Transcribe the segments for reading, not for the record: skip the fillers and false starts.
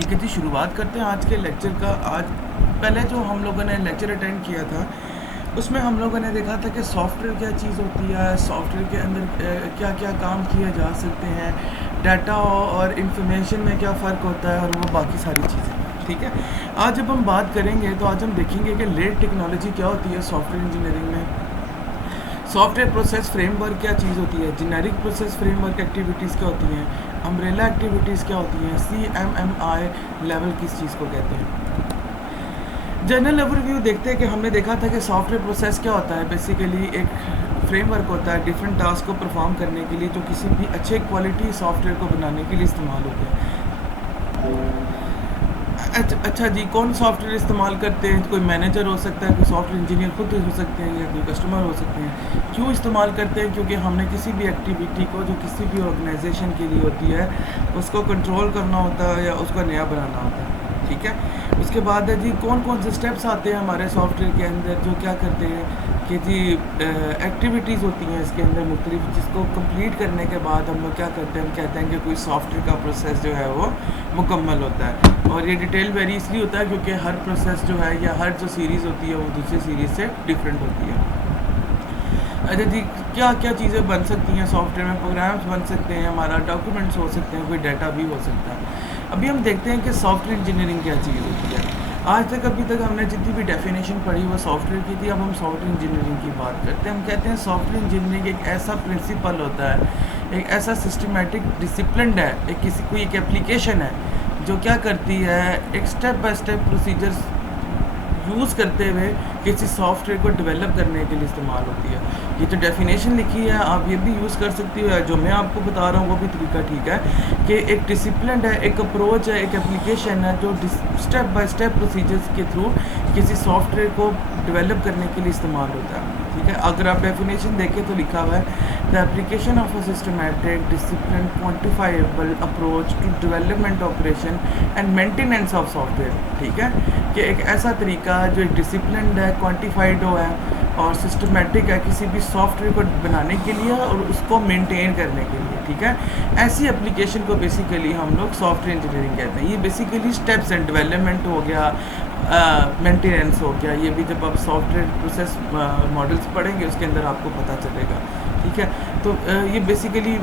ठीक है जी, शुरुआत करते हैं आज के लेक्चर का। आज पहले जो हम लोगों ने लेक्चर अटेंड किया था उसमें हम लोगों ने देखा था कि सॉफ्टवेयर क्या चीज़ होती है, सॉफ्टवेयर के अंदर क्या क्या काम किए जा सकते हैं, डाटा और इंफॉर्मेशन में क्या फ़र्क होता है और वो बाकी सारी चीज़ें। ठीक है, आज जब हम बात करेंगे तो आज हम देखेंगे कि लेट टेक्नोलॉजी क्या होती है सॉफ्टवेयर इंजीनियरिंग में, सॉफ्टवेयर प्रोसेस फ्रेमवर्क क्या चीज़ होती है, जेनेरिक प्रोसेस फ्रेमवर्क एक्टिविटीज़ क्या होती हैं, अम्ब्रेला एक्टिविटीज़ क्या होती हैं, CMMI लेवल किस चीज़ को कहते हैं। जनरल ओवरव्यू देखते हैं कि हमने देखा था कि सॉफ्टवेयर प्रोसेस क्या होता है। बेसिकली एक फ्रेमवर्क होता है डिफरेंट टास्क को परफॉर्म करने के लिए जो किसी भी अच्छे क्वालिटी सॉफ्टवेयर को बनाने के लिए इस्तेमाल होते हैं। अच्छा जी, कौन सॉफ्टवेयर इस्तेमाल करते हैं? कोई मैनेजर हो सकता है, कोई सॉफ्टवेयर इंजीनियर खुद हो सकते हैं, या कोई कस्टमर हो सकते हैं। क्यों इस्तेमाल करते हैं? क्योंकि हमने किसी भी एक्टिविटी को जो किसी भी ऑर्गेनाइजेशन के लिए होती है उसको कंट्रोल करना होता है या उसको नया बनाना होता है। ठीक है, उसके बाद है जी कौन कौन से स्टेप्स आते हैं हमारे सॉफ्टवेयर के अंदर जो क्या करते हैं कि जी एक्टिविटीज़ होती हैं इसके अंदर मुख्तलिफ, जिसको कंप्लीट करने के बाद हम लोग क्या करते हैं, हम कहते हैं कि कोई सॉफ्टवेयर का प्रोसेस जो है वो मुकम्मल होता है। और ये डिटेल वेरी इसलिए होता है क्योंकि हर प्रोसेस जो है या हर जो सीरीज़ होती है वो दूसरी सीरीज़ से डिफरेंट होती है। अच्छा जी, क्या क्या चीज़ें बन सकती हैं सॉफ्टवेयर में? प्रोग्राम्स बन सकते हैं, हमारा डॉक्यूमेंट्स हो सकते हैं, कोई डाटा भी हो सकता है। अभी हम देखते हैं कि सॉफ्टवेयर इंजीनियरिंग क्या चीज़ होती है। आज तक अभी तक हमने जितनी भी डेफिनेशन पढ़ी वो सॉफ्टवेयर की थी, अब हम सॉफ्टवेयर इंजीनियरिंग की बात करते हैं। हम कहते हैं सॉफ्टवेयर इंजीनियरिंग एक ऐसा प्रिंसिपल होता है, एक ऐसा सिस्टमेटिक डिसिप्लिन है, एक किसी कोई एक एप्लीकेशन है जो क्या करती है, एक step by step procedures use करते हुए किसी सॉफ्टवेयर को डेवलप करने के लिए इस्तेमाल होती है। ये जो डेफिनेशन लिखी है आप ये भी यूज़ कर सकती हो, जो मैं आपको बता रहा हूँ वो भी तरीका ठीक है कि एक डिसिप्लिन है, एक अप्रोच है, एक एप्लीकेशन है जो स्टेप बाय स्टेप प्रोसीजर्स के थ्रू किसी सॉफ्टवेयर को डेवलप करने के लिए इस्तेमाल होता है। ठीक है, अगर आप डेफिनेशन देखें तो लिखा हुआ है the application of a systematic discipline quantifiable approach to development operation and maintenance of software. ठीक है, कि एक ऐसा तरीका जो एक डिसिप्लिन है, क्वान्टिफाइड हो है और सिस्टमेटिक है किसी भी सॉफ्टवेयर को बनाने के लिए और उसको मेंटेन करने के लिए। ठीक है, ऐसी एप्लीकेशन को बेसिकली हम लोग सॉफ्टवेयर इंजीनियरिंग कहते हैं। ये बेसिकली स्टेप्स एंड डेवलपमेंट हो गया, मेंटेनेंस हो गया, ये भी जब आप सॉफ्टवेयर प्रोसेस मॉडल्स पढ़ेंगे उसके अंदर आपको पता चलेगा। ठीक है, तो ये बेसिकली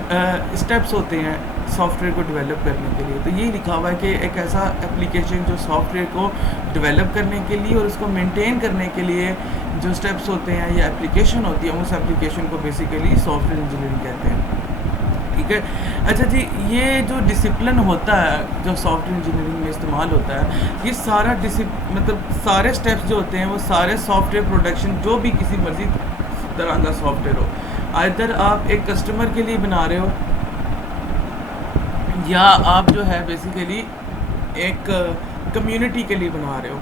स्टेप्स होते हैं सॉफ्टवेयर को डेवलप करने के लिए। तो ये लिखा हुआ है कि एक ऐसा एप्लीकेशन जो सॉफ्टवेयर को डेवलप करने के लिए और उसको मेंटेन करने के लिए जो स्टेप्स होते हैं या एप्लीकेशन होती है उस एप्लीकेशन को बेसिकली सॉफ्टवेयर इंजीनियरिंग कहते हैं। ठीक है, अच्छा जी, ये जो डिसिप्लिन होता है जो सॉफ्टवेयर इंजीनियरिंग में इस्तेमाल होता है, ये सारा मतलब सारे स्टेप्स जो होते हैं वो सारे सॉफ्टवेयर प्रोडक्शन जो भी किसी मर्जी तरह का सॉफ्टवेयर हो, आइदर आप एक कस्टमर के लिए बना रहे हो या आप जो है बेसिकली एक कम्युनिटी के लिए बना रहे हो,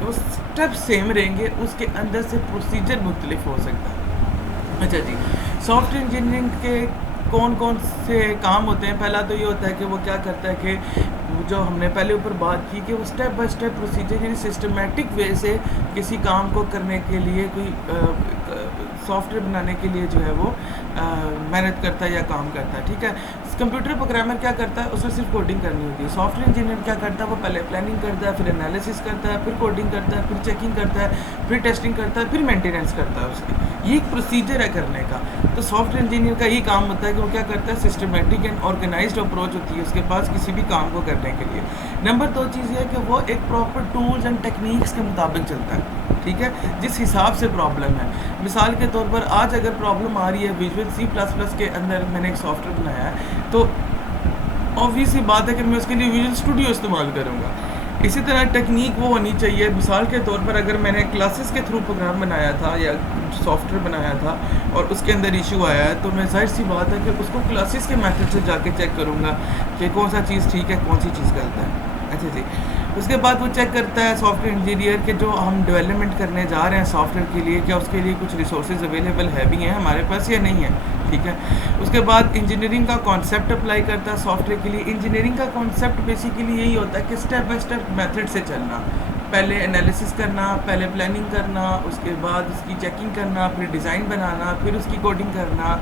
तो स्टेप सेम रहेंगे, उसके अंदर से प्रोसीजर मुख्तलिफ हो सकता है। अच्छा जी, सॉफ्टवेयर इंजीनियरिंग के कौन कौन से काम होते हैं? पहला तो ये होता है कि वो क्या करता है कि जो हमने पहले ऊपर बात की कि वो स्टेप बाय स्टेप प्रोसीजर यानी सिस्टमेटिक वे से किसी काम को करने के लिए कोई सॉफ्टवेयर बनाने के लिए जो है वो मेहनत करता है या काम करता है। ठीक है, कंप्यूटर प्रोग्रामर क्या करता है, उसे सिर्फ कोडिंग करनी होती है। सॉफ्टवेयर इंजीनियर क्या करता है, वो पहले प्लानिंग करता है, फिर एनालिसिस करता है, फिर कोडिंग करता है, फिर चेकिंग करता है, फिर टेस्टिंग करता है, फिर मेंटेनेंस करता है उसकी। ये एक प्रोसीजर है करने का। तो सॉफ्टवेयर इंजीनियर का यही काम होता है कि वो क्या करता है, सिस्टमेटिक एंड ऑर्गेनाइज्ड अप्रोच होती है उसके पास किसी भी काम को करने के लिए। नंबर 2 चीज़ ये है कि वो एक प्रॉपर टूल्स एंड टेक्निक्स के मुताबिक चलता है। ठीक है, जिस हिसाब से प्रॉब्लम है, मिसाल के तौर पर आज अगर प्रॉब्लम आ रही है विजुअल C++ के अंदर मैंने एक सॉफ्टवेयर बनाया है, तो ऑब्वियस ही बात है कि मैं उसके लिए विजुअल स्टूडियो इस्तेमाल करूँगा। इसी तरह टेक्निक वो होनी चाहिए। मिसाल के तौर पर अगर मैंने क्लासेस के थ्रू प्रोग्राम बनाया था या सॉफ्टवेयर बनाया था और उसके अंदर इशू आया है, तो मैं जाहिर सी बात है कि उसको क्लासेस के मेथड से जाके चेक करूँगा कि कौन सा चीज़ ठीक है, कौन सी चीज़ गलत है। अच्छा जी, उसके बाद वो चेक करता है सॉफ्टवेयर इंजीनियर के जो हम डेवलपमेंट करने जा रहे हैं सॉफ्टवेयर के लिए, क्या उसके लिए कुछ रिसोर्सेज अवेलेबल है भी हैं हमारे पास या नहीं है। ठीक है, उसके बाद इंजीनियरिंग का कॉन्सेप्ट अप्लाई करता है सॉफ्टवेयर के लिए। इंजीनियरिंग का कॉन्सेप्ट बेसिकली यही होता है कि स्टेप बाय स्टेप मेथड से चलना, पहले एनालिसिस करना, पहले प्लानिंग करना, उसके बाद उसकी चेकिंग करना, फिर डिज़ाइन बनाना, फिर उसकी कोडिंग करना,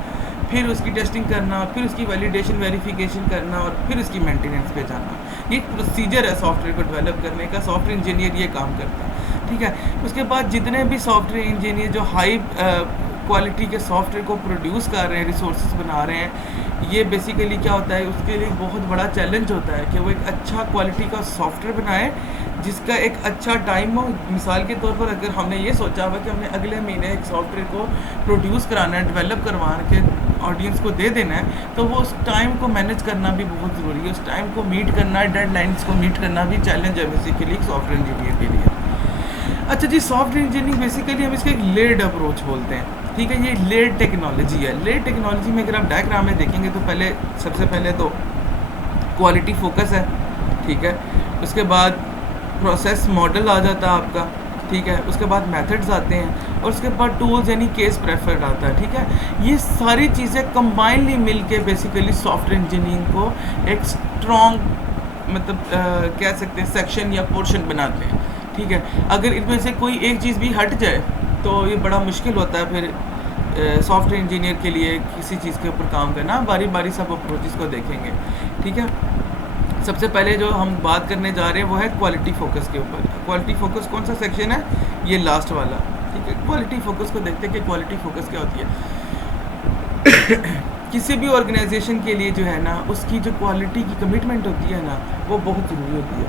फिर उसकी टेस्टिंग करना, फिर उसकी वैलिडेशन वेरिफिकेशन करना और फिर उसकी मेंटेनेंस पे जाना। ये एक प्रोसीजर है सॉफ्टवेयर को डेवलप करने का, सॉफ्टवेयर इंजीनियर ये काम करता है, ठीक है। उसके बाद जितने भी सॉफ्टवेयर इंजीनियर जो हाई क्वालिटी के सॉफ्टवेयर को प्रोड्यूस कर रहे हैं, रिसोर्सेज बना रहे हैं, ये बेसिकली क्या होता है, उसके लिए बहुत बड़ा चैलेंज होता है कि वो एक अच्छा क्वालिटी का सॉफ्टवेयर बनाए जिसका एक अच्छा टाइम हो। मिसाल के तौर पर अगर हमने ये सोचा हुआ कि हमने अगले महीने एक सॉफ्टवेयर को प्रोड्यूस कराना है, डेवलप करवा के ऑडियंस को दे देना है, तो वो उस टाइम को मैनेज करना भी बहुत ज़रूरी है। उस टाइम को मीट करना, डेडलाइंस को मीट करना भी चैलेंज है बेसिकली एक सॉफ्टवेयर इंजीनियर के लिए। अच्छा जी, सॉफ्टवेयर इंजीनियरिंग बेसिकली हम इसका एक लेड अप्रोच बोलते हैं, ठीक है। ये लेड टेक्नोलॉजी है। लेड टेक्नोलॉजी में अगर आप डायग्राम में देखेंगे तो सबसे पहले तो क्वालिटी फोकस है, ठीक है। उसके बाद प्रोसेस मॉडल आ जाता है आपका, ठीक है। उसके बाद मेथड्स आते हैं और उसके बाद टूल्स यानी केस प्रेफर्ड आता है, ठीक है। ये सारी चीज़ें कंबाइनली मिल के बेसिकली सॉफ्टवेयर इंजीनियरिंग को एक स्ट्रॉन्ग मतलब कह सकते हैं सेक्शन या पोर्शन बनाते हैं, ठीक है। अगर इनमें से कोई एक चीज़ भी हट जाए तो ये बड़ा मुश्किल होता है फिर सॉफ्टवेयर इंजीनियर के लिए किसी चीज़ के ऊपर काम करना। बारी बारी सब अप्रोचेस को देखेंगे, ठीक है। सबसे पहले जो हम बात करने जा रहे हैं वो है क्वालिटी फोकस के ऊपर। क्वालिटी फोकस कौन सा सेक्शन है, ये लास्ट वाला, ठीक है। क्वालिटी फोकस को देखते हैं कि क्वालिटी फोकस क्या होती है। किसी भी ऑर्गेनाइजेशन के लिए जो है ना, उसकी जो क्वालिटी की कमिटमेंट होती है ना, वो बहुत ज़रूरी होती है।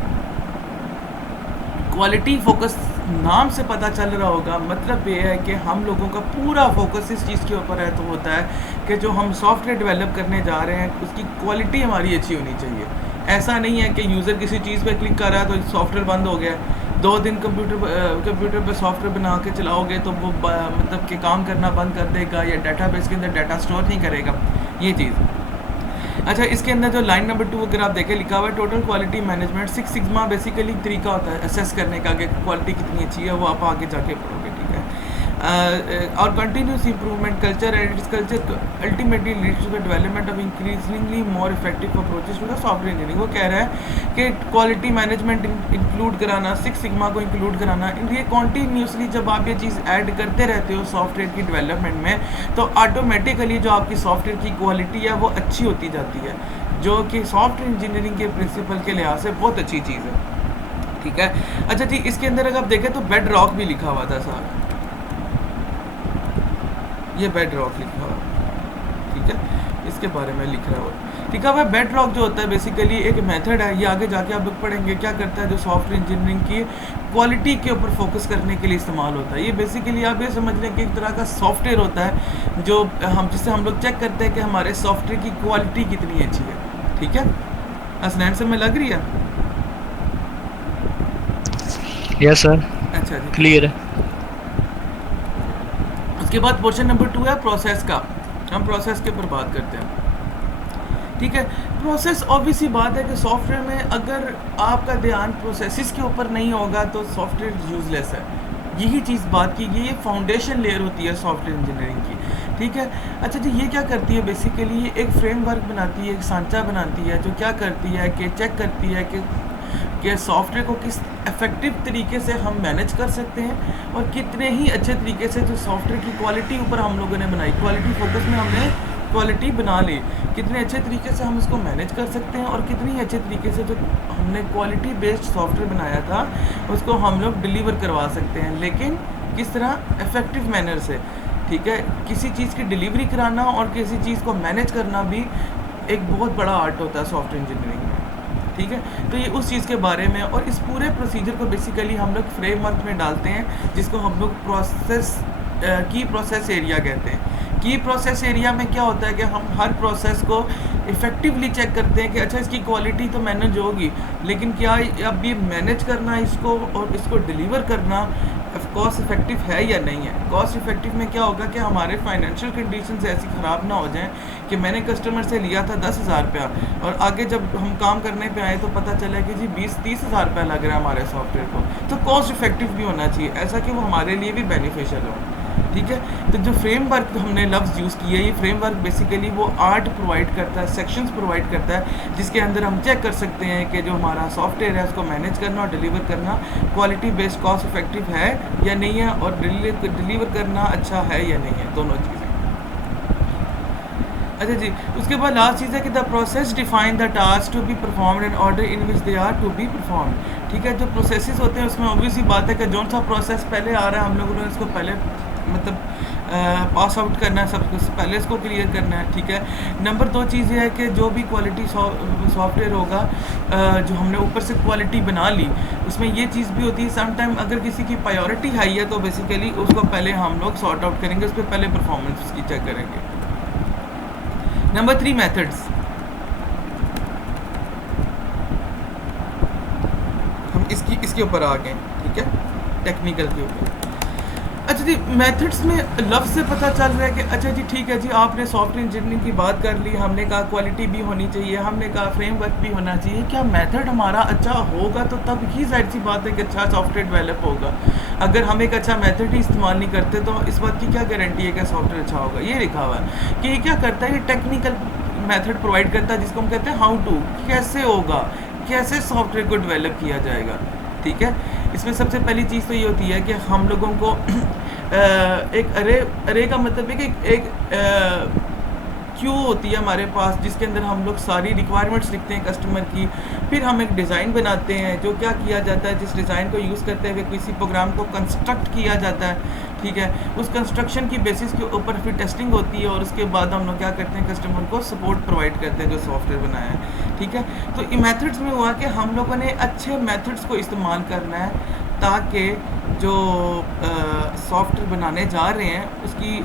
क्वालिटी फोकस नाम से पता चल रहा होगा, मतलब ये है कि हम लोगों का पूरा फोकस इस चीज़ के ऊपर है तो होता है कि जो हम सॉफ्टवेयर डेवलप करने जा रहे हैं उसकी क्वालिटी हमारी अच्छी होनी चाहिए। ऐसा नहीं है कि यूज़र किसी चीज़ पे क्लिक कर रहा है तो सॉफ्टवेयर बंद हो गया, 2 दिन कंप्यूटर पे सॉफ्टवेयर बना के चलाओगे तो वो मतलब कि काम करना बंद कर देगा या डेटाबेस के अंदर डाटा स्टोर नहीं करेगा, ये चीज़। अच्छा, इसके अंदर जो लाइन नंबर 2 अगर आप देखें लिखा हुआ है total quality management 6 sigma basically तरीका होता है असेस करने का कि क्वालिटी कितनी अच्छी है, वो आप आगे जाके पढ़ोगे, ठीक है। और continuous improvement culture and its culture ultimately leads to the development of increasingly more effective approaches to the software engineering. वो कह रहा है कि क्वालिटी मैनेजमेंट इंक्लूड कराना, 6 सिग्मा को इंक्लूड कराना, ये कॉन्टीन्यूसली जब आप ये चीज़ ऐड करते रहते हो सॉफ्टवेयर की डेवलपमेंट में तो ऑटोमेटिकली जो आपकी सॉफ्टवेयर की क्वालिटी है वो अच्छी होती जाती है, जो कि सॉफ्टवेयर इंजीनियरिंग के प्रिंसिपल के लिहाज से बहुत अच्छी चीज़ है, ठीक है। अच्छा जी, इसके अंदर अगर आप देखें तो बेड रॉक भी लिखा हुआ था साहब, ये बेड रॉक लिखा हुआ, ठीक है, इसके बारे में लिख रहा हुआ, ठीक है। वह बेड रॉक जो होता है बेसिकली एक मेथड है, ये आगे जाके आप लोग पढ़ेंगे क्या करता है, जो सॉफ्टवेयर इंजीनियरिंग की क्वालिटी के ऊपर फोकस करने के लिए इस्तेमाल होता है। ये बेसिकली आप ये समझ लें कि एक तरह का सॉफ्टवेयर होता है जो जिससे हम लोग चेक करते हैं कि हमारे सॉफ्टवेयर की क्वालिटी कितनी अच्छी है, ठीक है। असनैन से में लग रही है? यस सर, अच्छा जी, क्लियर है। उसके बाद पोर्शन नंबर 2 है प्रोसेस का। हम प्रोसेस के ऊपर बात करते हैं, ठीक है। प्रोसेस ऑब्वियसली बात है कि सॉफ्टवेयर में अगर आपका ध्यान प्रोसेसेस के ऊपर नहीं होगा तो सॉफ्टवेयर यूजलेस है। यही चीज़ बात की गई, ये फाउंडेशन लेयर होती है सॉफ्टवेयर इंजीनियरिंग की, ठीक है। अच्छा जी, ये क्या करती है बेसिकली, ये एक फ्रेमवर्क बनाती है, एक सांचा बनाती है जो क्या करती है कि चेक करती है कि सॉफ्टवेयर को किस इफ़ेक्टिव तरीके से हम मैनेज कर सकते हैं और कितने ही अच्छे तरीके से जो सॉफ्टवेयर की क्वालिटी ऊपर हम लोगों ने बनाई, क्वालिटी फोकस में हमने क्वालिटी बना ली, कितने अच्छे तरीके से हम उसको मैनेज कर सकते हैं और कितनी अच्छे तरीके से जो हमने क्वालिटी बेस्ड सॉफ्टवेयर बनाया था उसको हम लोग डिलीवर करवा सकते हैं, लेकिन किस तरह इफ़ेक्टिव मैनर से, ठीक है। किसी चीज़ की डिलीवरी कराना और किसी चीज़ को मैनेज करना भी एक बहुत बड़ा आर्ट होता है सॉफ्टवेयर इंजीनियरिंग में, ठीक है। तो ये उस चीज़ के बारे में, और इस पूरे प्रोसीजर को बेसिकली हम लोग फ्रेमवर्क में डालते हैं जिसको हम लोग की प्रोसेस एरिया कहते हैं। की प्रोसेस एरिया में क्या होता है कि हम हर प्रोसेस को इफ़ेक्टिवली चेक करते हैं कि अच्छा इसकी क्वालिटी तो मैनेज होगी, लेकिन क्या अब ये मैनेज करना इसको और इसको डिलीवर करना कॉस्ट इफेक्टिव है या नहीं है। कॉस्ट इफेक्टिव में क्या होगा कि हमारे फाइनेंशियल कंडीशंस ऐसी ख़राब ना हो जाएं कि मैंने कस्टमर से लिया था 10,000 रुपया और आगे जब हम काम करने पे आए तो पता चला कि जी 20-30 हज़ार रुपया लग रहा है हमारे सॉफ्टवेयर को। तो कॉस्ट इफेक्टिव भी होना चाहिए, ऐसा कि वो हमारे लिए भी बेनिफिशियल हो, ठीक है। तो जो फ्रेमवर्क हमने लफ्ज़ यूज़ किया है, ये फ्रेमवर्क बेसिकली वो आर्ट प्रोवाइड करता है, सेक्शंस प्रोवाइड करता है जिसके अंदर हम चेक कर सकते हैं कि जो हमारा सॉफ्टवेयर है उसको मैनेज करना और डिलीवर करना क्वालिटी बेस्ड कॉस्ट इफेक्टिव है या नहीं है और डिलीवर करना अच्छा है या नहीं है, दोनों चीज़ें। अच्छा जी, उसके बाद लास्ट चीज़ है कि the process define the task to be performed in order in which they are to be performed. ठीक है, जो प्रोसेसेस होते हैं उसमें ऑब्वियसली बात है कि जौन सा प्रोसेस पहले आ रहा है हम लोगों ने इसको पहले मतलब पास आउट करना है, सब कुछ पहले इसको क्लियर करना है। ठीक है, नंबर 2 चीज़ ये है कि जो भी क्वालिटी सॉफ्टवेयर होगा, जो हमने ऊपर से क्वालिटी बना ली, उसमें ये चीज़ भी होती है समटाइम अगर किसी की प्रायोरिटी हाई है तो बेसिकली उसको पहले हम लोग सॉर्ट आउट करेंगे, उस पर पहले परफॉर्मेंस उसकी चेक करेंगे। नंबर 3 मेथड्स, हम इसके ऊपर आ गए। ठीक है, टेक्निकल के ऊपर। अच्छा जी, मेथड्स में लफ्ज़ से पता चल रहा है कि अच्छा जी ठीक है जी, आपने सॉफ्टवेयर इंजीनियरिंग की बात कर ली, हमने कहा क्वालिटी भी होनी चाहिए, हमने कहा फ्रेमवर्क भी होना चाहिए। क्या मेथड हमारा अच्छा होगा तो तब ही जाहिर सी बात है कि अच्छा सॉफ्टवेयर डेवलप होगा। अगर हम एक अच्छा मेथड ही इस्तेमाल नहीं करते तो इस बात की क्या गारंटी है कि सॉफ्टवेयर अच्छा होगा। ये लिखा हुआ है कि ये क्या करता है, ये टेक्निकल मेथड प्रोवाइड करता है जिसको हम कहते हैं हाउ टू, कैसे होगा, कैसे सॉफ्टवेयर को डेवलप किया जाएगा। ठीक है, इसमें सबसे पहली चीज़ तो ये होती है कि हम लोगों को एक अरे का मतलब है कि एक क्यू होती है हमारे पास जिसके अंदर हम लोग सारी रिक्वायरमेंट्स लिखते हैं कस्टमर की। फिर हम एक डिज़ाइन बनाते हैं, जो क्या किया जाता है, जिस डिज़ाइन को यूज़ करते हुए किसी प्रोग्राम को कंस्ट्रक्ट किया जाता है। ठीक है, उस कंस्ट्रक्शन की बेसिस के ऊपर फिर टेस्टिंग होती है और उसके बाद हम लोग क्या करते हैं, कस्टमर को सपोर्ट प्रोवाइड करते हैं जो सॉफ्टवेयर बनाया है। ठीक है, तो इन मेथड्स में हुआ कि हम लोगों ने अच्छे मेथड्स को इस्तेमाल करना है ताकि जो सॉफ्टवेयर बनाने जा रहे हैं उसकी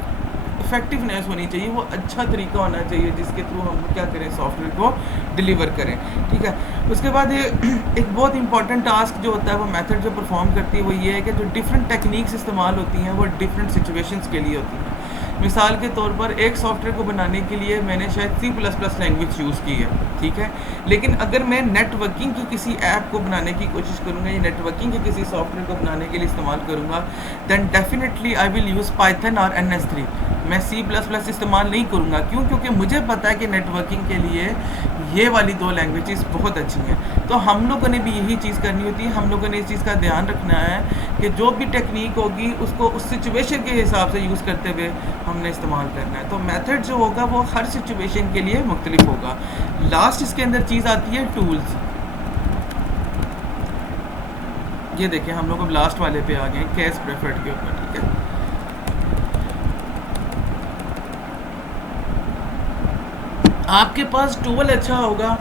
इफ़ेक्टिवनेस होनी चाहिए, वो अच्छा तरीका होना चाहिए जिसके थ्रू हम क्या करें, सॉफ्टवेयर को डिलीवर करें। ठीक है, उसके बाद एक बहुत इंपॉर्टेंट टास्क जो होता है, वो मेथड जो परफॉर्म करती है वो ये है कि जो डिफरेंट टेक्निक्स इस्तेमाल होती हैं वो डिफरेंट सिचुएशंस के लिए होती हैं। मिसाल के तौर पर एक सॉफ्टवेयर को बनाने के लिए मैंने शायद C++ लैंग्वेज यूज़ की है। ठीक है, लेकिन अगर मैं नेटवर्किंग की किसी ऐप को बनाने की कोशिश करूँगा या नेटवर्किंग के किसी सॉफ्टवेयर को बनाने के लिए इस्तेमाल करूँगा, then definitely I will use Python और NS3। मैं C++ इस्तेमाल नहीं करूँगा। क्यों? क्योंकि मुझे पता है कि नेटवर्किंग के लिए ये वाली 2 लैंग्वेजेस बहुत अच्छी हैं। तो हम लोगों ने भी यही चीज़ करनी होती है, हम लोगों ने इस चीज़ का ध्यान रखना है कि जो भी टेक्निक होगी उसको उस सिचुएशन के हिसाब से यूज़ करते हुए हमने इस्तेमाल करना है। तो मेथड जो होगा वो हर सिचुएशन के लिए मुख्तलिफ होगा। लास्ट इसके अंदर चीज़ आती है टूल्स। ये देखिए हम लोग अब लास्ट वाले पे आ गए हैं, केस प्रेफर्ड के ऊपर। ठीक है, आपके पास टूल अच्छा होगा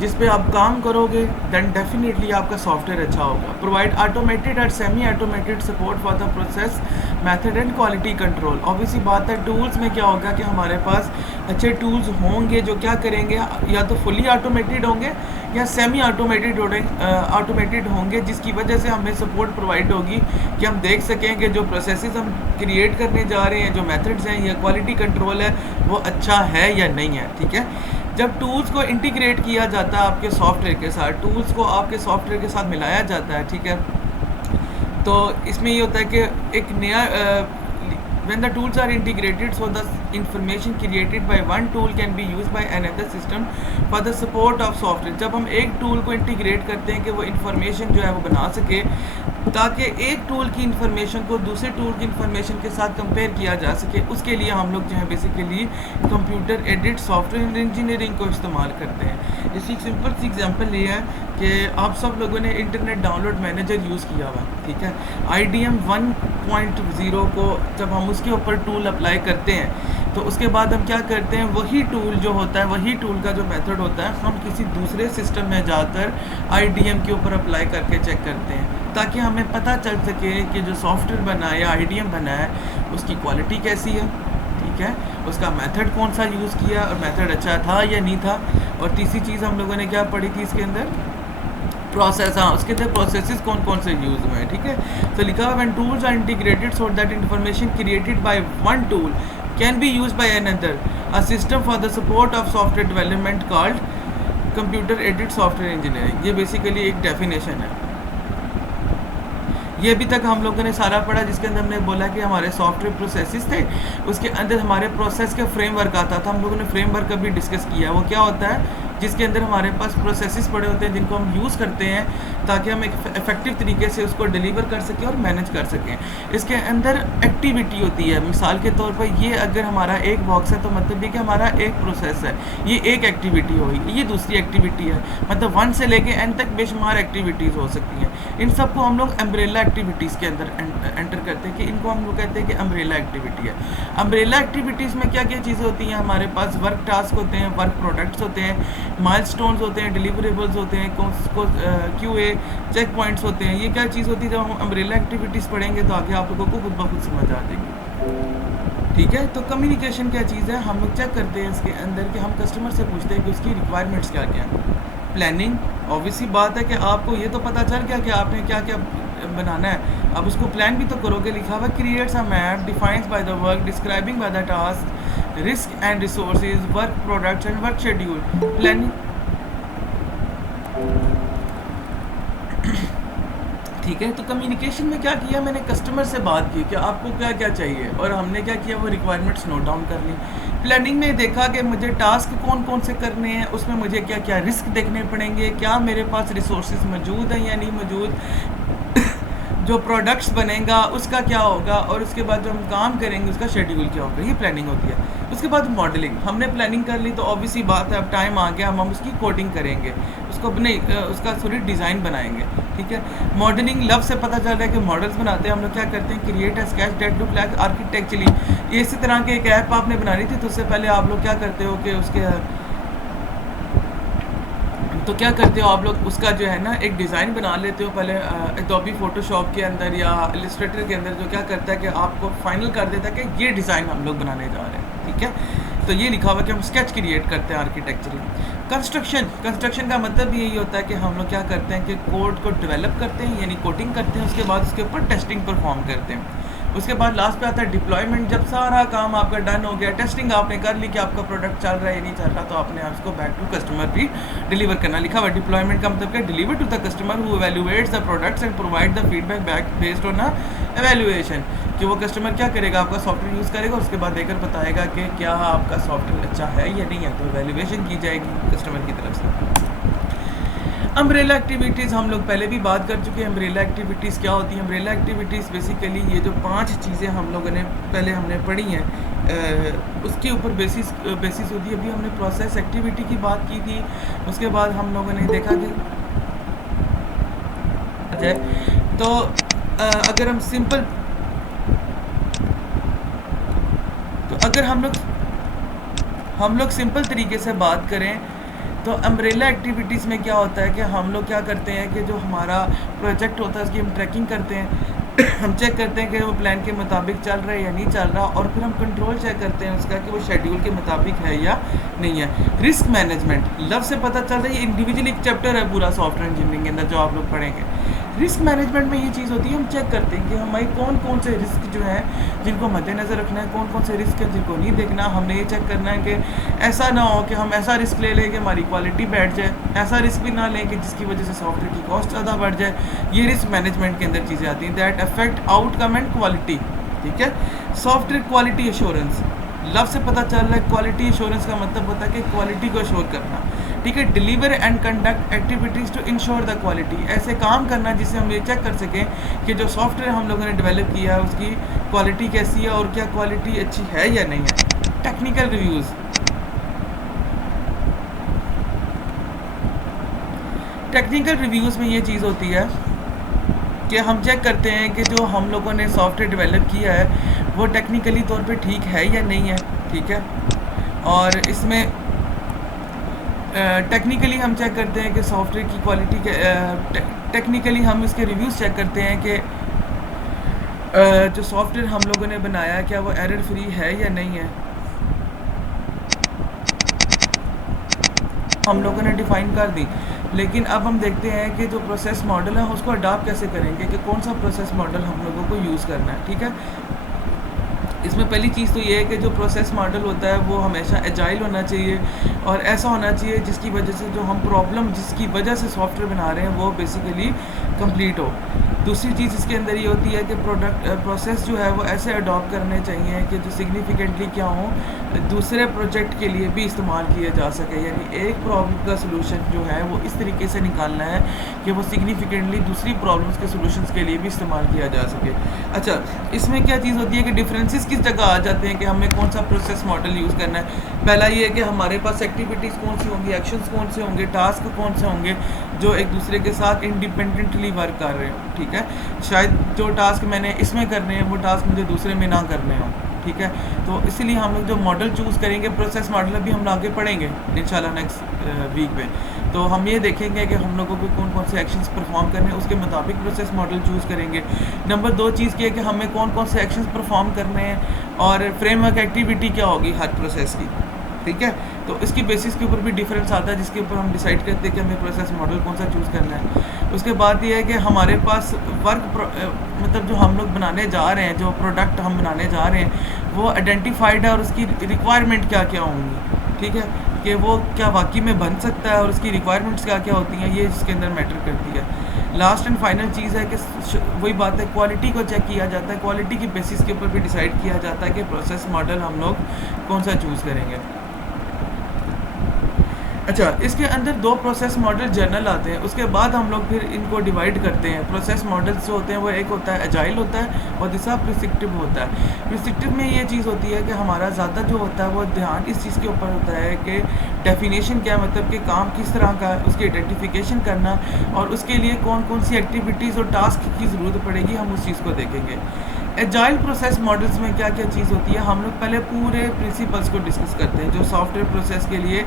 जिस पे आप काम करोगे, देन डेफिनेटली आपका सॉफ्टवेयर अच्छा होगा। प्रोवाइड ऑटोमेटेड और semi automated support for the process method and quality control. Obviously बात है, टूल्स में क्या होगा कि हमारे पास अच्छे टूल्स होंगे जो क्या करेंगे, या तो फुली ऑटोमेटेड होंगे या सेमी ऑटोमेटेड होंगे, जिसकी वजह से हमें सपोर्ट प्रोवाइड होगी कि हम देख सकें कि जो प्रोसेसेस हम क्रिएट करने जा रहे हैं, जो मेथड्स हैं या क्वालिटी कंट्रोल है, वो अच्छा है या नहीं है। ठीक है, जब टूल्स को इंटीग्रेट किया जाता है आपके सॉफ्टवेयर के साथ, टूल्स को आपके सॉफ्टवेयर के साथ मिलाया जाता है, ठीक है, तो इसमें ये होता है कि एक नया when the tools are integrated, so the information created by one tool can be used by another system for the support of software। जब हम एक टूल को इंटीग्रेट करते हैं कि वो इंफॉर्मेशन जो है वो बना सके, ताकि एक टूल की इंफॉर्मेशन को दूसरे टूल की इंफॉर्मेशन के साथ कंपेयर किया जा सके, उसके लिए हम लोग जो है basically computer aided software engineering को इस्तेमाल करते हैं। इसकी एक सिंपल सी एग्जांपल ये है कि आप सब लोगों ने इंटरनेट डाउनलोड मैनेजर यूज़ किया हुआ, ठीक है, IDM 1.0 को जब हम उसके ऊपर टूल अप्लाई करते हैं तो उसके बाद हम क्या करते हैं, वही टूल जो होता है, वही टूल का जो मेथड होता है, हम किसी दूसरे सिस्टम में जाकर IDM के ऊपर अप्लाई करके चेक करते हैं, ताकि हमें पता चल सके कि जो सॉफ्टवेयर बना है या IDM बना है उसकी क्वालिटी कैसी है, ठीक है, उसका मेथड कौन सा यूज़ किया और मेथड अच्छा था या नहीं था। और तीसरी चीज़ हम लोगों ने क्या पढ़ी थी इसके अंदर, प्रोसेस, हाँ, उसके अंदर प्रोसेसेस कौन कौन से यूज़ हुए हैं, ठीक है। तो लिखा हुआ when tools are integrated so that information created by one tool can be used by another, a system for the support of software development called computer aided software engineering. ये बेसिकली एक definition है। ये अभी तक हम लोगों ने सारा पढ़ा, जिसके अंदर हमने बोला कि हमारे सॉफ्टवेयर प्रोसेसेस थे, उसके अंदर हमारे प्रोसेस का फ्रेमवर्क आता था। हम लोगों ने फ्रेमवर्क अभी डिस्कस किया, वो क्या होता है, जिसके अंदर हमारे पास प्रोसेसेस पड़े होते हैं जिनको हम यूज़ करते हैं ताकि हम एक इफ़ेक्टिव तरीके से उसको डिलीवर कर सकें और मैनेज कर सकें। इसके अंदर एक्टिविटी होती है, मिसाल के तौर पर ये अगर हमारा एक बॉक्स है तो मतलब ये कि हमारा एक प्रोसेस है, ये एक एक्टिविटी होगी, ये दूसरी एक्टिविटी है, मतलब 1 से लेके n तक बेशुमार एक्टिविटीज़ हो सकती हैं। इन सबको हम लोग अम्ब्रेला एक्टिविटीज़ के अंदर एंटर करते हैं कि इनको हम लोग कहते हैं कि अम्ब्रेला एक्टिविटी है। अम्ब्रेला एक्टिविटीज़ में क्या क्या चीज़ें होती हैं, हमारे पास वर्क टास्क होते हैं, वर्क प्रोडक्ट्स होते हैं, माइलस्टोन्स होते हैं, डिलीवरेबल्स होते हैं, QA चेक पॉइंट्स होते हैं। ये क्या चीज़ होती है, जब हम अम्ब्रेला एक्टिविटीज़ पढ़ेंगे तो आगे आप लोगों को खुद ब खुद समझ आ जाएगी। ठीक है, तो कम्युनिकेशन क्या चीज़ है, हम लोग चेक करते हैं इसके अंदर कि हम कस्टमर से पूछते हैं कि उसकी रिक्वायरमेंट्स क्या क्या हैं। प्लानिंग, ऑब्वियसली बात है कि आपको ये तो पता चल गया कि आपने क्या क्या बनाना है, अब उसको प्लान भी तो करोगे। लिखा हुआ creates a map defines by the work describing by the task risk and resources work products and work schedule. Planning ठीक है, तो कम्युनिकेशन में क्या किया, मैंने कस्टमर से बात की कि आपको क्या क्या चाहिए और हमने क्या किया, वो रिक्वायरमेंट्स नोट डाउन कर ली। प्लानिंग में देखा कि मुझे टास्क कौन कौन से करने हैं, उसमें मुझे क्या क्या रिस्क देखने पड़ेंगे, क्या मेरे पास रिसोर्सेज मौजूद हैं या नहीं मौजूद, जो प्रोडक्ट्स बनेगा उसका क्या होगा, और उसके बाद जो हम काम करेंगे उसका शेड्यूल क्या होगा, ये प्लानिंग होती है। उसके बाद मॉडलिंग, हमने प्लानिंग कर ली तो ऑब्वियसली बात है अब टाइम आ गया, हम उसकी कोडिंग करेंगे, उसको नहीं उसका थोड़ी डिज़ाइन बनाएंगे। ठीक है, मॉडलिंग लव से पता चल रहा है कि मॉडल्स बनाते हैं हम लोग, क्या करते हैं, create a sketch that look like architecturally. ये इसी तरह के एक ऐप आपने बनानी थी तो उससे पहले आप लोग क्या करते हो कि आप लोग उसका जो है ना एक डिज़ाइन बना लेते हो पहले एडोबी फोटोशॉप के अंदर या इलस्ट्रेटर के अंदर, जो क्या करता है कि आपको फाइनल कर देता है कि ये डिज़ाइन हम लोग बनाने जा रहे हैं। ठीक है, तो ये लिखा हुआ कि हम स्केच क्रिएट करते हैं आर्किटेक्चरली। कंस्ट्रक्शन का मतलब भी यही होता है कि हम लोग क्या करते हैं कि कोड को डेवलप करते हैं यानी कोडिंग करते हैं, उसके बाद उसके ऊपर टेस्टिंग परफॉर्म करते हैं। उसके बाद लास्ट पे आता है डिप्लॉयमेंट, जब सारा काम आपका डन हो गया, टेस्टिंग आपने कर ली कि आपका प्रोडक्ट चल रहा है या नहीं चल रहा, तो आपने उसको बैक टू कस्टमर भी डिलीवर करना। लिखा हुआ डिप्लॉयमेंट का मतलब क्या, deliver to the customer who evaluates the products and provide the feedback back based on evaluation, कि वो कस्टमर क्या करेगा, आपका सॉफ्टवेयर यूज़ करेगा, उसके बाद देकर बताएगा कि क्या आपका सॉफ्टवेयर अच्छा है या नहीं है, तो एवेल्युएशन की जाएगी कस्टमर की तरफ से। अम्ब्रेला एक्टिविटीज़ हम लोग पहले भी बात कर चुके हैं। अम्ब्रेला एक्टिविटीज़ क्या होती हैं, अम्ब्रेला एक्टिविटीज़ बेसिकली ये जो 5 चीज़ें हम लोगों ने पहले हमने पढ़ी हैं उसके ऊपर बेसिस होती है। अभी हमने प्रोसेस एक्टिविटी की बात की थी, उसके बाद हम लोगों ने देखा कि तो अगर हम सिंपल हम लोग सिंपल तरीके से बात करें तो अम्ब्रेला एक्टिविटीज़ में क्या होता है कि हम लोग क्या करते हैं कि जो हमारा प्रोजेक्ट होता है उसकी हम ट्रैकिंग करते हैं हम चेक करते हैं कि वो प्लान के मुताबिक चल रहा है या नहीं चल रहा, और फिर हम कंट्रोल चेक करते हैं उसका कि वो शेड्यूल के मुताबिक है या नहीं है। रिस्क मैनेजमेंट लव से पता चल रहा है, ये इंडिविजुअली एक चैप्टर है पूरा सॉफ्टवेयर इंजीनियरिंग के अंदर जो आप लोग पढ़ेंगे। रिस्क मैनेजमेंट में ये चीज़ होती है, हम चेक करते हैं कि हमारे कौन कौन से रिस्क जो हैं जिनको मद्देनज़र रखना है, कौन कौन से रिस्क हैं जिनको नहीं देखना। हमने ये चेक करना है कि ऐसा ना हो कि हम ऐसा रिस्क ले लें कि हमारी क्वालिटी बैठ जाए, ऐसा रिस्क भी ना लें कि जिसकी वजह से सॉफ्टवेयर की कॉस्ट ज़्यादा बढ़ जाए। ये रिस्क मैनेजमेंट के अंदर चीज़ें आती हैं that affect outcome and quality. ठीक है, सॉफ्टवेयर क्वालिटी एश्योरेंस लव से पता चल रहा है, क्वालिटी एश्योरेंस का मतलब होता है कि क्वालिटी को एश्योर करना। ठीक है, deliver and conduct activities to ensure the quality, ऐसे काम करना जिससे हम ये चेक कर सकें कि जो सॉफ्टवेयर हम लोगों ने डेवलप किया है उसकी क्वालिटी कैसी है और क्या क्वालिटी अच्छी है या नहीं है। टेक्निकल रिव्यूज़, टेक्निकल रिव्यूज़ में ये चीज़ होती है कि हम चेक करते हैं कि जो हम लोगों ने सॉफ्टवेयर डेवलप किया है वो टेक्निकली तौर पे ठीक है या नहीं है। ठीक है, और इसमें टेक्निकली हम चेक करते हैं कि सॉफ्टवेयर की क्वालिटी के टेक्निकली हम इसके रिव्यूज़ चेक करते हैं कि जो सॉफ्टवेयर हम लोगों ने बनाया है क्या वो एरर फ्री है या नहीं है। हम लोगों ने डिफ़ाइन कर दी, लेकिन अब हम देखते हैं कि जो प्रोसेस मॉडल है उसको अडॉप्ट कैसे करेंगे कि कौन सा प्रोसेस मॉडल हम लोगों को यूज़ करना है। ठीक है, इसमें पहली चीज़ तो ये है कि जो प्रोसेस मॉडल होता है वो हमेशा एजाइल होना चाहिए और ऐसा होना चाहिए जिसकी वजह से जो हम प्रॉब्लम जिसकी वजह से सॉफ्टवेयर बना रहे हैं वो बेसिकली कंप्लीट हो। दूसरी चीज़ इसके अंदर ये होती है कि प्रोसेस जो है वो ऐसे अडॉप्ट करने चाहिए कि जो सिग्निफिकेंटली क्या हो, दूसरे प्रोजेक्ट के लिए भी इस्तेमाल किया जा सके। यानी एक प्रॉब्लम का सलूशन जो है वो इस तरीके से निकालना है कि वो सिग्निफिकेंटली दूसरी प्रॉब्लम्स के सलूशंस के लिए भी इस्तेमाल किया जा सके। अच्छा, इसमें क्या चीज़ होती है कि डिफरेंसेस किस जगह आ जाते हैं कि हमें कौन सा प्रोसेस मॉडल यूज़ करना है। पहला ये है कि हमारे पास एक्टिविटीज़ कौन सी होंगी, एक्शंस कौन से होंगे, टास्क कौन से होंगे जो एक दूसरे के साथ इंडिपेंडेंटली वर्क कर रहे हो। ठीक है, शायद जो टास्क मैंने इसमें करने हैं वो टास्क मुझे दूसरे में ना करने हो। ठीक है, तो इसीलिए हम लोग जो मॉडल चूज़ करेंगे, प्रोसेस मॉडल अभी हम आगे पढ़ेंगे इंशाल्लाह नेक्स्ट वीक में, तो हम ये देखेंगे कि हम लोगों को कौन कौन से एक्शंस परफॉर्म करने हैं, उसके मुताबिक प्रोसेस मॉडल चूज़ करेंगे। नंबर 2 चीज़ क्या है कि हमें कौन कौन से एक्शंस परफॉर्म करने हैं और फ्रेमवर्क एक्टिविटी क्या होगी हर प्रोसेस की। ठीक है, तो इसकी बेसिस के ऊपर भी डिफरेंस आता है जिसके ऊपर हम डिसाइड करते हैं कि हमें प्रोसेस मॉडल कौन सा चूज़ करना है। उसके बाद ये है कि हमारे पास मतलब जो हम लोग बनाने जा रहे हैं, जो प्रोडक्ट हम बनाने जा रहे हैं वो आइडेंटिफाइड है और उसकी रिक्वायरमेंट क्या क्या होंगी। ठीक है, कि वो क्या वाकई में बन सकता है और उसकी रिक्वायरमेंट्स क्या क्या होती हैं, ये इसके अंदर मैटर करती है। लास्ट एंड फाइनल चीज़ है कि वही बात है, क्वालिटी को चेक किया जाता है, क्वालिटी की बेसिस के ऊपर भी डिसाइड किया जाता है कि प्रोसेस मॉडल हम लोग कौन सा चूज़ करेंगे। अच्छा, इसके अंदर 2 प्रोसेस मॉडल जर्नल आते हैं, उसके बाद हम लोग फिर इनको डिवाइड करते हैं। प्रोसेस मॉडल्स जो होते हैं वो एक होता है एजाइल होता है और दूसरा प्रिस्क्रिप्टिव होता है। प्रिस्क्रिप्टिव में ये चीज़ होती है कि हमारा ज़्यादा जो होता है वो ध्यान इस चीज़ के ऊपर होता है कि डेफिनेशन क्या, मतलब कि काम किस तरह का है, उसकी आइडेंटिफिकेशन करना और उसके लिए कौन कौन सी एक्टिविटीज़ और टास्क की ज़रूरत पड़ेगी, हम उस चीज़ को देखेंगे। एजाइल प्रोसेस मॉडल्स में क्या क्या चीज़ होती है, हम लोग पहले पूरे प्रिंसिपल्स को डिस्कस करते हैं जो सॉफ्टवेयर प्रोसेस के लिए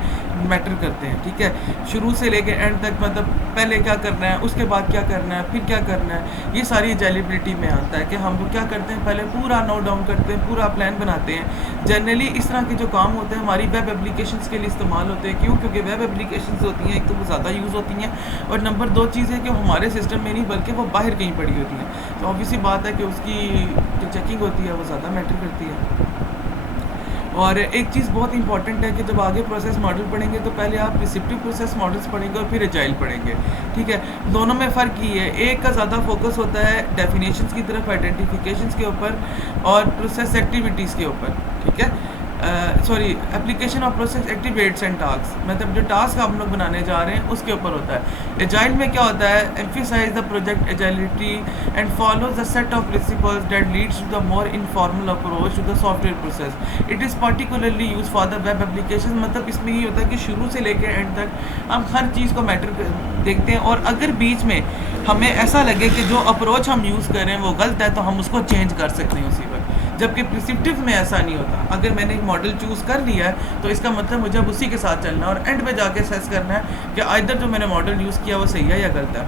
मैटर करते हैं। ठीक है, शुरू से लेके एंड तक, मतलब पहले क्या करना है, उसके बाद क्या करना है, फिर क्या करना है, ये सारी एजाइलेबिलिटी में आता है कि हम लोग क्या करते हैं, पहले पूरा नोट डाउन करते हैं, पूरा प्लान बनाते हैं। जनरली इस तरह के जो काम होते हैं हमारी वेब एप्लीकेशंस के लिए इस्तेमाल होते हैं। क्यों? क्योंकि वेब एप्लीकेशंस होती हैं, एक तो वो ज़्यादा यूज़ होती हैं और नंबर 2 चीज़ है कि हमारे सिस्टम में नहीं बल्कि वो बाहर कहीं पड़ी होती हैं, तो ऑब्वियसली बात है कि उसकी जो चेकिंग होती है वो ज़्यादा मैटर करती है। और एक चीज़ बहुत इंपॉर्टेंट है कि जब आगे प्रोसेस मॉडल पढ़ेंगे तो पहले आप प्रिस्क्रिप्टिव प्रोसेस मॉडल्स पढ़ेंगे और फिर एजाइल पढ़ेंगे। ठीक है, दोनों में फ़र्क ये है, एक का ज़्यादा फोकस होता है डेफिनेशंस की तरफ, आइडेंटिफिकेशंस के ऊपर और प्रोसेस एक्टिविटीज़ के ऊपर। ठीक है, sorry, application of process activates and task, मतलब जो टास्क हम लोग बनाने जा रहे हैं उसके ऊपर होता है। एजाइल में क्या होता है, emphasise the project agility and follows the set of principles that leads to the more informal approach to the software process. It is particularly use for the web application. मतलब इसमें ये होता है कि शुरू से लेकर एंड तक हम हर चीज़ को मैटर देखते हैं और अगर बीच में हमें ऐसा लगे कि जो अप्रोच हम यूज़ कर रहे हैं वो गलत है तो हम उसको चेंज कर सकते हैं उसी वक्त। जबकि प्रिस्क्रिप्टिव में ऐसा नहीं होता, अगर मैंने एक मॉडल चूज़ कर लिया है तो इसका मतलब मुझे अब उसी के साथ चलना है और एंड में जाके असेस करना है कि आइदर जो मैंने मॉडल यूज़ किया वो सही है या गलत है।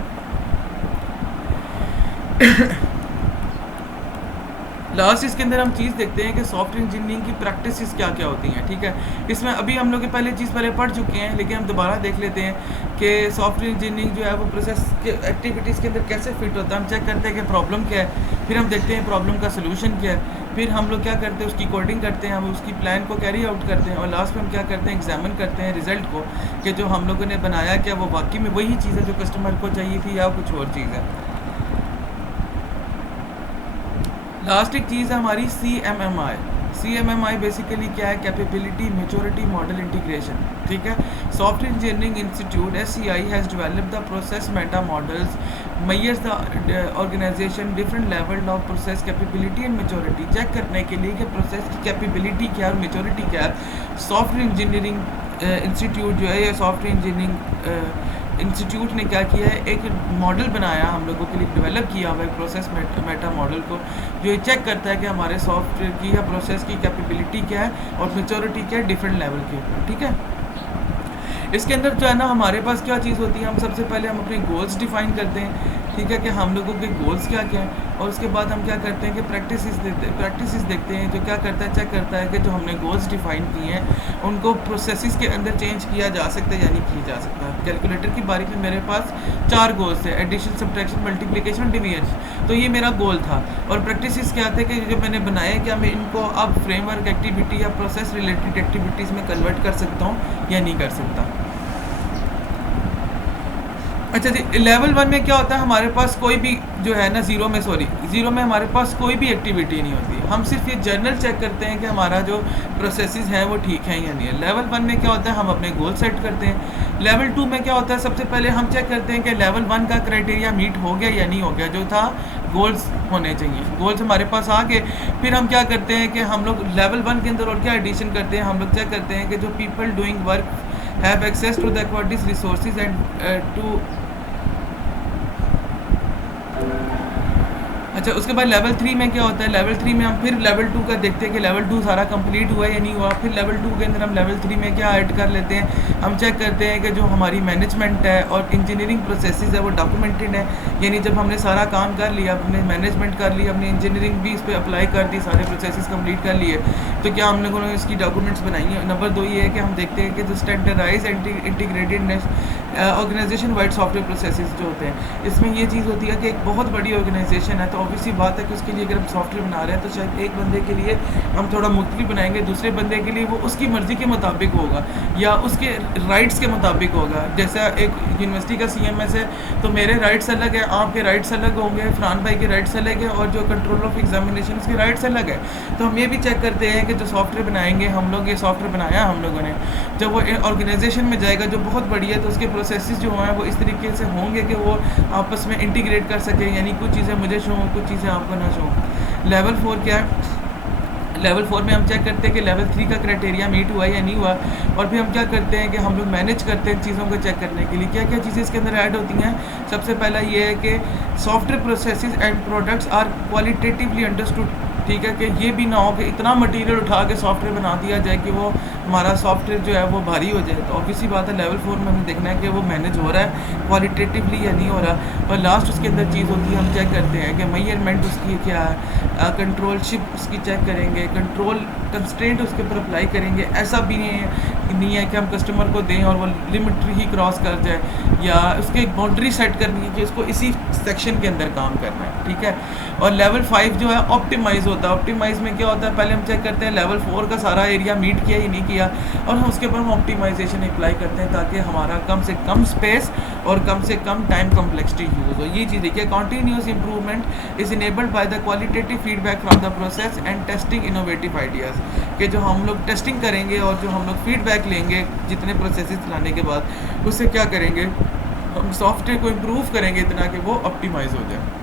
लास्ट इसके अंदर हम चीज़ देखते हैं कि सॉफ्टवेयर इंजीनियरिंग की प्रैक्टिसेस क्या क्या होती हैं। ठीक है, इसमें अभी हम लोग पहले पढ़ चुके हैं लेकिन हम दोबारा देख लेते हैं कि सॉफ्टवेयर इंजीनियरिंग जो है वो प्रोसेस के एक्टिविटीज़ के अंदर कैसे फिट होता है। हम चेक करते हैं कि प्रॉब्लम क्या है, फिर हम देखते हैं प्रॉब्लम का सोल्यूशन क्या है, फिर हम लोग क्या करते हैं उसकी कोडिंग करते हैं, हम उसकी प्लान को कैरी आउट करते हैं और लास्ट में हम क्या करते हैं, एग्जामिन करते हैं रिज़ल्ट को कि जो हम लोगों ने बनाया क्या वो वाकई में वही चीज़ है जो कस्टमर को चाहिए थी या कुछ और चीज़ है। लास्ट एक चीज़ है हमारी CMMI। CMMI बेसिकली क्या है, कैपेबिलिटी मैच्योरिटी मॉडल इंटीग्रेशन। ठीक है, software engineering institute SCI has developed the process meta models measures the organisation different level of process capability and maturity. Check करने के लिए कि प्रोसेस की कैपेबिलिटी क्या है और मैच्योरिटी क्या है, सॉफ्टवेयर इंजीनियरिंग इंस्टीट्यूट जो है या सॉफ्टवेयर इंजीनियरिंग इंस्टीट्यूट ने क्या किया है, एक मॉडल बनाया हम लोगों के लिए, डेवलप किया हुआ है प्रोसेस मेटा मॉडल को, जो ये चेक करता है कि हमारे सॉफ्टवेयर की या प्रोसेस की कैपेबिलिटी क्या है और मैच्योरिटी क्या है डिफरेंट लेवल के ऊपर। ठीक है, इसके अंदर जो है ना हमारे पास क्या चीज़ होती है, हम सबसे पहले हम अपने गोल्स डिफाइन करते हैं। ठीक है, कि हम लोगों के गोल्स क्या क्या हैं और उसके बाद हम क्या करते हैं कि प्रैक्टिसेस देखते हैं, जो क्या करता है, चेक करता है कि जो हमने गोल्स डिफाइन किए हैं उनको प्रोसेसेस के अंदर चेंज किया जा सकता है या नहीं किया जा सकता। कैलकुलेटर की बारी में मेरे पास 4 गोल्स थे, एडिशन, सब्ट्रैक्शन, मल्टीप्लिकेशन, डिवीजन। तो ये मेरा गोल था और प्रैक्टिसेस क्या थे कि जो मैंने बनाए क्या मैं इनको अब फ्रेमवर्क एक्टिविटी या प्रोसेस रिलेटेड एक्टिविटीज़ में कन्वर्ट कर सकता हूँ या नहीं कर सकता। अच्छा जी, लेवल 1 में क्या होता है, हमारे पास कोई भी जो है ना, ज़ीरो में हमारे पास कोई भी एक्टिविटी नहीं होती। हम सिर्फ ये जर्नल चेक करते हैं कि हमारा जो प्रोसेसेस है वो ठीक है या नहीं है। लेवल 1 में क्या होता है, हम अपने गोल सेट करते हैं। लेवल 2 में क्या होता है, सबसे पहले हम चेक करते हैं कि लेवल 1 का क्राइटेरिया मीट हो गया या नहीं हो गया, जो था गोल्स होने चाहिए। गोल्स हमारे पास आ गए, फिर हम क्या करते हैं कि हम लोग लेवल 1 के अंदर और क्या एडिशन करते हैं, हम लोग चेक करते हैं कि जो people doing work have access to the aquatic resources and to. अच्छा, उसके बाद लेवल 3 में क्या होता है, लेवल 3 में हम फिर लेवल 2 का देखते हैं कि लेवल 2 सारा कंप्लीट हुआ है या नहीं हुआ। फिर लेवल 2 के अंदर हम लेवल 3 में क्या ऐड कर लेते हैं, हम चेक करते हैं कि जो हमारी मैनेजमेंट है और इंजीनियरिंग प्रोसेसेस है वो डॉक्यूमेंटेड है। यानी जब हमने सारा काम कर लिया, अपने मैनेजमेंट कर लिया, अपनी इंजीनियरिंग भी इस पर अप्लाई कर दी, सारे प्रोसेसेस कंप्लीट कर लिए, तो क्या हम लोगों ने इसकी डॉक्यूमेंट्स बनाई है। नंबर 2 ये है कि हम देखते हैं कि जो standardize integrated organisation wide software processes जो होते हैं, इसमें ये चीज़ होती है कि एक बहुत बड़ी ऑर्गेनाइजेशन है, तो ऑब्वियसली बात है कि उसके लिए अगर हम सॉफ्टवेयर बना रहे हैं तो शायद एक बंदे के लिए हम थोड़ा मुख्तलिफ बनाएंगे, दूसरे बंदे के लिए वो उसकी मर्ज़ी के मुताबिक होगा या उसके राइट्स के मुताबिक होगा। जैसा एक यूनिवर्सिटी का CMS है तो मेरे राइट्स अलग है, आपके राइट्स अलग होंगे, फरहान भाई के राइट्स अलग है, और जो कंट्रोल ऑफ एग्जामिनेशन उसके राइट्स अलग है। तो हम ये भी चेक करते हैं कि जो सॉफ्टवेयर बनाएंगे हम लोग, ये सॉफ्टवेयर बनाया हम लोगों ने, जब वो ऑर्गेनाइजेशन में जाएगा जो बहुत बड़ी है, तो उसके प्रोसेसेस जो हैं वो इस तरीके से होंगे कि वो आपस में इंटीग्रेट कर सकें, यानी कुछ चीज़ें मुझे शो हों, कुछ चीज़ें आपको ना शो हों। लेवल 4 क्या है, लेवल 4 में हम चेक करते हैं कि लेवल 3 का क्राइटेरिया मीट हुआ या नहीं हुआ, और फिर हम क्या करते हैं कि हम लोग मैनेज करते हैं चीज़ों को चेक करने के लिए। क्या क्या चीज़ें इसके अंदर ऐड होती हैं, सबसे पहला ये है कि software processes and products are qualitatively understood. ठीक है, कि ये भी ना हो कि इतना मटेरियल उठा के सॉफ्टवेयर बना दिया जाए कि वो हमारा सॉफ्टवेयर जो है वो भारी हो जाए। तो ऑब्वियसली बात है, लेवल 4 में हमें देखना है कि वो मैनेज हो रहा है क्वालिटेटिवली या नहीं हो रहा। और लास्ट उसके अंदर चीज़ होती है, हम चेक करते हैं कि मेजरमेंट उसकी क्या है, कंट्रोलशिप उसकी चेक करेंगे, कंट्रोल कंस्ट्रेंट उसके ऊपर अप्लाई करेंगे। ऐसा भी नहीं है कि हम कस्टमर को दें और वो लिमिट ही क्रॉस कर जाए, या उसके एक बाउंड्री सेट करनी है कि उसको इसी सेक्शन के अंदर काम करना है। ठीक है, और लेवल 5 जो है ऑप्टिमाइज़ होता है। ऑप्टिमाइज़ में क्या होता है, पहले हम चेक करते हैं लेवल 4 का सारा एरिया मीट किया या नहीं किया, और हम उसके ऊपर हम ऑप्टिमाइजेशन अप्लाई करते हैं ताकि हमारा कम से कम स्पेस और कम से कम टाइम कम्प्लेक्सिटी यूज़ हो। ये चीज़ देखिए, continuous improvement is enabled by the qualitative feedback from the process and testing innovative ideas. कि जो हम लोग टेस्टिंग करेंगे और जो हम लोग फीडबैक लेंगे जितने प्रोसेसेस चलाने के बाद, उससे क्या करेंगे, हम सॉफ्टवेयर को इम्प्रूव करेंगे इतना कि वो ऑप्टिमाइज़ हो जाए।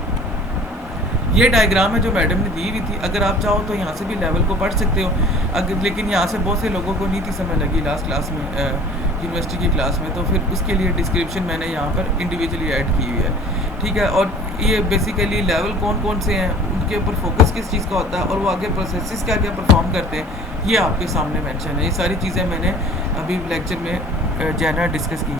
ये डायग्राम है जो मैडम ने दी हुई थी, अगर आप चाहो तो यहाँ से भी लेवल को पढ़ सकते हो, अगर लेकिन यहाँ से बहुत से लोगों को नहीं थी समझ लगी लास्ट क्लास में, यूनिवर्सिटी की क्लास में, तो फिर उसके लिए डिस्क्रिप्शन मैंने यहाँ पर इंडिविजुअली ऐड की हुई है। ठीक है, और ये बेसिकली लेवल कौन कौन से हैं, उनके ऊपर फोकस किस चीज़ का होता है, और वो आगे प्रोसेसेस क्या क्या परफॉर्म करते हैं, ये आपके सामने मेंशन है। ये सारी चीज़ें मैंने अभी लेक्चर में जो है ना डिस्कस की।